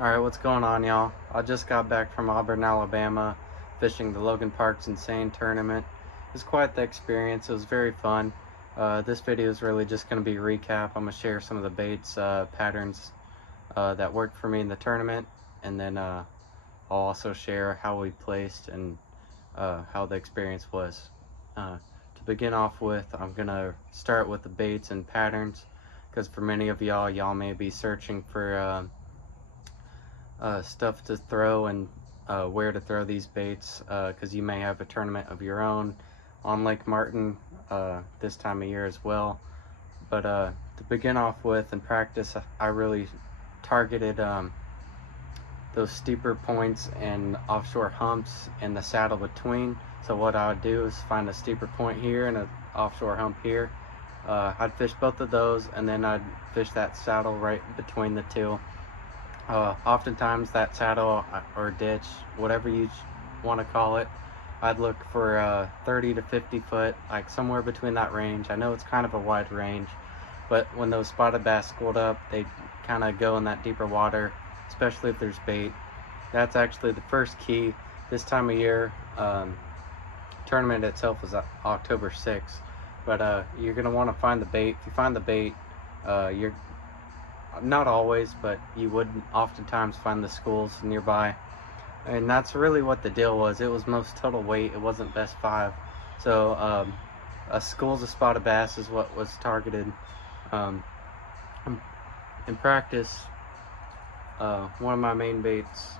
Alright, what's going on, y'all? I just got back from Auburn, Alabama, fishing the Logan Parks NSANE tournament. It was quite the experience. It was very fun. This video is really just going to be a recap. I'm going to share some of the baits, patterns that worked for me in the tournament, and then I'll also share how we placed and how the experience was. To begin off with, I'm going to start with the baits and patterns, because for many of y'all may be searching for stuff to throw and where to throw these baits, because you may have a tournament of your own on Lake Martin this time of year as well. But to begin off with, in practice, I really targeted those steeper points and offshore humps and the saddle between. So what I would do is find a steeper point here and an offshore hump here. I'd fish both of those, and then I'd fish that saddle right between the two. Oftentimes that saddle or ditch, whatever you want to call it, I'd look for 30 to 50 foot, like somewhere between that range. I know it's kind of a wide range, but when those spotted bass schooled up, they kind of go in that deeper water, especially if there's bait. That's actually the first key this time of year. Tournament itself was October 6th, but you're going to want to find the bait. If you find the bait, you're not always, but you would oftentimes find the schools nearby, and that's really what the deal was. It was most total weight. It wasn't best five. So a schools of spotted bass is what was targeted. In practice, one of my main baits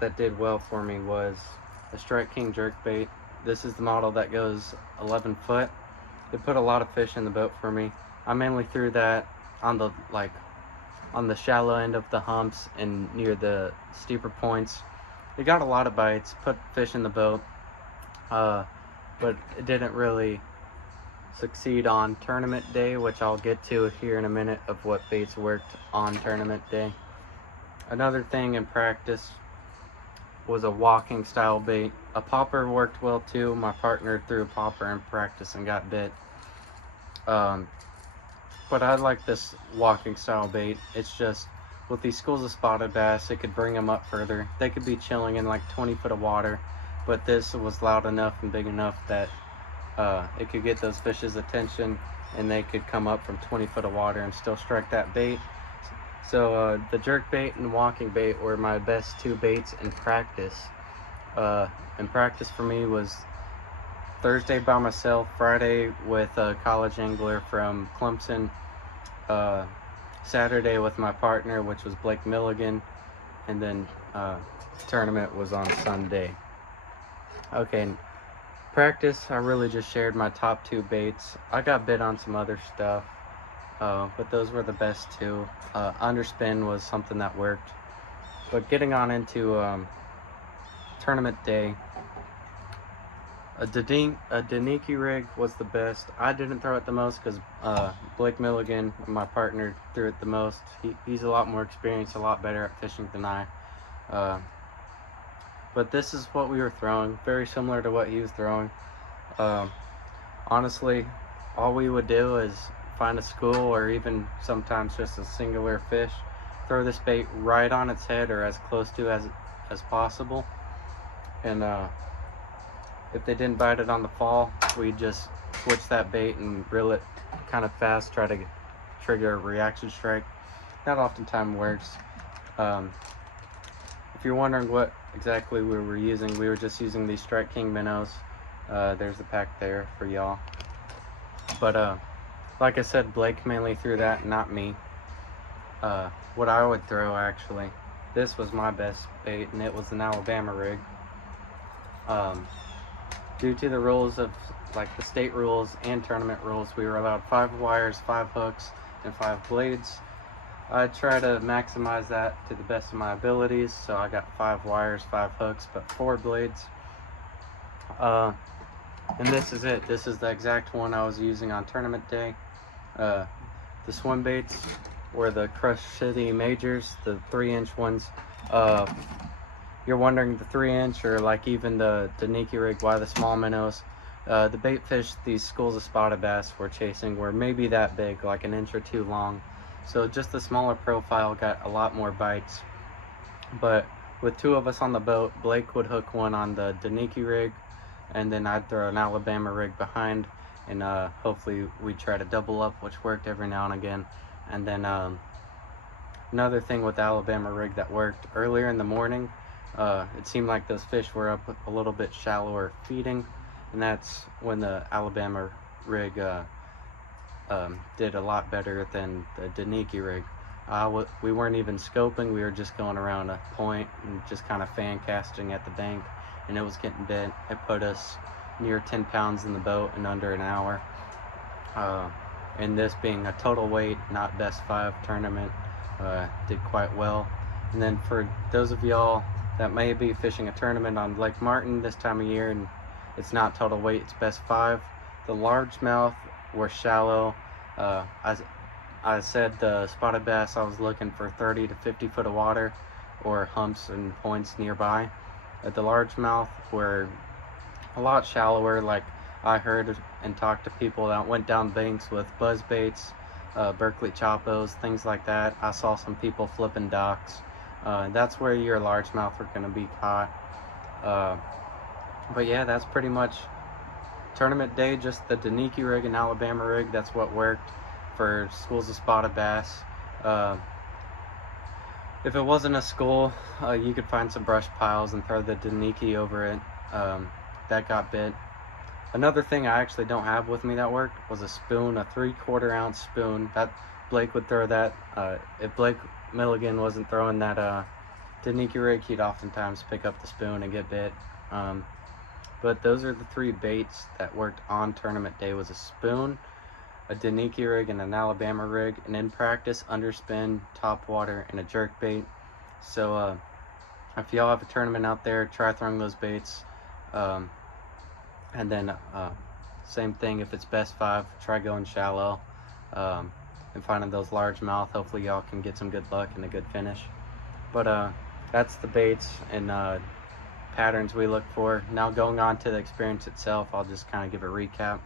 that did well for me was a Strike King jerk bait. This is the model that goes 11 foot. It put a lot of fish in the boat for me. I mainly threw that on the shallow end of the humps and near the steeper points. It got a lot of bites, put fish in the boat, but it didn't really succeed on tournament day, which I'll get to here in a minute of what baits worked on tournament day. Another thing in practice was a walking style bait. A popper worked well too. My partner threw a popper in practice and got bit. But I like this walking style bait. It's just, with these schools of spotted bass, it could bring them up further. They could be chilling in like 20 foot of water, but this was loud enough and big enough that it could get those fish's attention, and they could come up from 20 foot of water and still strike that bait. So the jerk bait and walking bait were my best two baits in practice. In practice for me was Thursday by myself, Friday with a college angler from Clemson, Saturday with my partner, which was Blake Milligan, and then tournament was on Sunday. Okay, practice, I really just shared my top two baits. I got bit on some other stuff, but those were the best two. Underspin was something that worked. But getting on into tournament day, a Deniki rig was the best. I didn't throw it the most because Blake Milligan, my partner, threw it the most. He's a lot more experienced, a lot better at fishing than I. But this is what we were throwing, very similar to what he was throwing. Honestly, all we would do is find a school, or even sometimes just a singular fish, throw this bait right on its head or as close to as possible, and if they didn't bite it on the fall, we'd just switch that bait and reel it kind of fast, try to trigger a reaction strike. That oftentimes works. If you're wondering what exactly we were using, we were just using these Strike King minnows. There's the pack there for y'all. But like I said, Blake mainly threw that, not me. What I would throw, actually, this was my best bait, and it was an Alabama rig. Due to the rules of, like, the state rules and tournament rules, we were allowed 5 wires, 5 hooks, and 5 blades. I try to maximize that to the best of my abilities, so I got 5 wires, 5 hooks, but 4 blades. And this is it. This is the exact one I was using on tournament day. The swim baits were the Crush City Majors, the 3-inch ones. You're wondering, the 3-inch, or like even the Deniki rig, why the small minnows? The bait fish these schools of spotted bass were chasing were maybe that big, like an inch or two long. So just the smaller profile got a lot more bites. But with two of us on the boat, Blake would hook one on the Deniki rig, and then I'd throw an Alabama rig behind, and hopefully we'd try to double up, which worked every now and again. And then another thing with the Alabama rig that worked earlier in the morning, it seemed like those fish were up a little bit shallower feeding, and that's when the Alabama rig did a lot better than the Deniki rig. We weren't even scoping, we were just going around a point and just kind of fan casting at the bank, and it was getting bit. It put us near 10 pounds in the boat in under an hour. And this being a total weight, not best 5 tournament, did quite well. And then for those of y'all that may be fishing a tournament on Lake Martin this time of year and it's not total weight, it's best 5, the largemouth were shallow. As I said, the spotted bass, I was looking for 30 to 50 foot of water or humps and points nearby. The largemouth were a lot shallower. Like I heard and talked to people that went down banks with buzz baits, Berkeley Chopos, things like that. I saw some people flipping docks. That's where your largemouth are going to be caught. But yeah, that's pretty much tournament day. Just the Deniki rig and Alabama rig, that's what worked for schools of spotted bass. If it wasn't a school, you could find some brush piles and throw the Deniki over it. That got bit. Another thing I actually don't have with me that worked was a spoon, a 3/4 ounce spoon. That Blake would throw that. If Blake Milligan wasn't throwing that Deniki rig, he'd oftentimes pick up the spoon and get bit. But those are the 3 baits that worked on tournament day: was a spoon, a Deniki rig, and an Alabama rig. And in practice, underspin, top water, and a jerk bait. So if y'all have a tournament out there, try throwing those baits. And then same thing, if it's best 5, try going shallow and finding those largemouth. Hopefully y'all can get some good luck and a good finish. But that's the baits and patterns we look for. Now going on to the experience itself, I'll just kind of give a recap.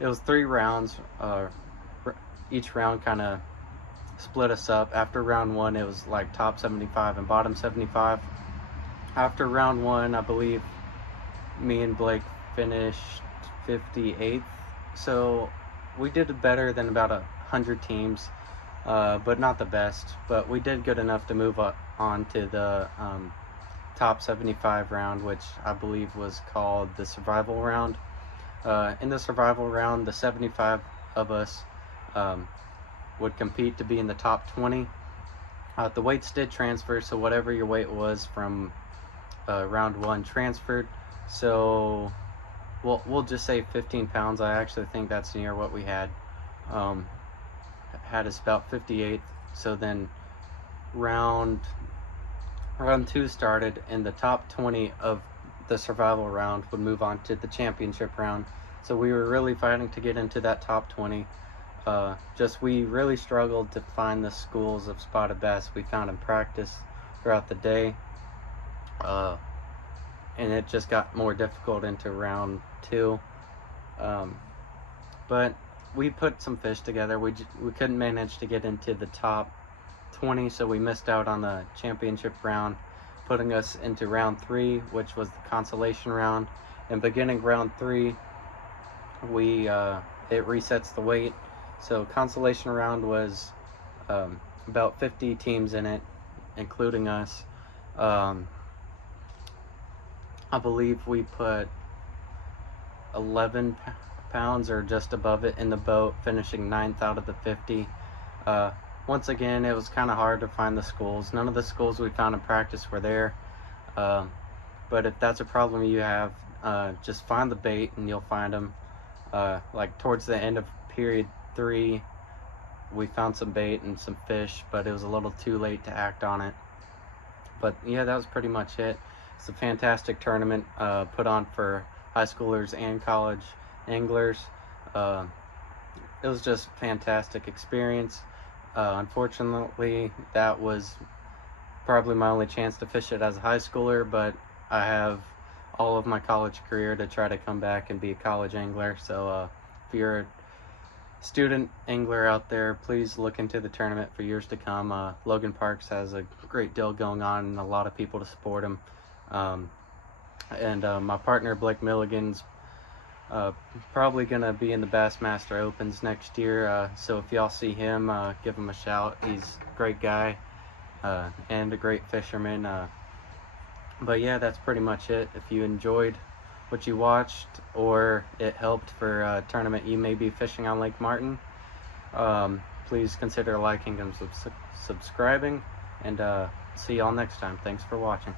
It was 3 rounds. Each round kind of split us up. After round 1, it was like top 75 and bottom 75. After round 1, I believe me and Blake finished 58th, so we did better than about 100 teams, but not the best. But we did good enough to move on to the top 75 round, which I believe was called the survival round. In the survival round, the 75 of us would compete to be in the top 20. The weights did transfer, so whatever your weight was from round 1 transferred. So we'll just say 15 pounds. I actually think that's near what we had. Had us about 58th. So then round 2 started, and the top 20 of the survival round would move on to the championship round. So we were really fighting to get into that top 20. We really struggled to find the schools of spotted bass we found in practice throughout the day. And it just got more difficult into round 2. But we put some fish together. We couldn't manage to get into the top 20, so we missed out on the championship round, putting us into round 3, which was the consolation round. And beginning round 3, it resets the weight. So consolation round was about 50 teams in it, including us. I believe we put 11 pounds or just above it in the boat, finishing 9th out of the 50. Once again, it was kind of hard to find the schools. None of the schools we found in practice were there. But if that's a problem you have, just find the bait and you'll find them. Like towards the end of period 3, we found some bait and some fish, but it was a little too late to act on it. But yeah, that was pretty much it. It's a fantastic tournament put on for high schoolers and college anglers. It was just a fantastic experience. Unfortunately, that was probably my only chance to fish it as a high schooler, but I have all of my college career to try to come back and be a college angler. So if you're student angler out there, please look into the tournament for years to come. Logan Parks has a great deal going on and a lot of people to support him. And my partner Blake Milligan's probably gonna be in the Bassmaster Opens next year. So if y'all see him, give him a shout. He's a great guy and a great fisherman. But yeah, that's pretty much it. If you enjoyed what you watched or it helped for a tournament you may be fishing on Lake Martin, please consider liking and subscribing, and see y'all next time. Thanks for watching.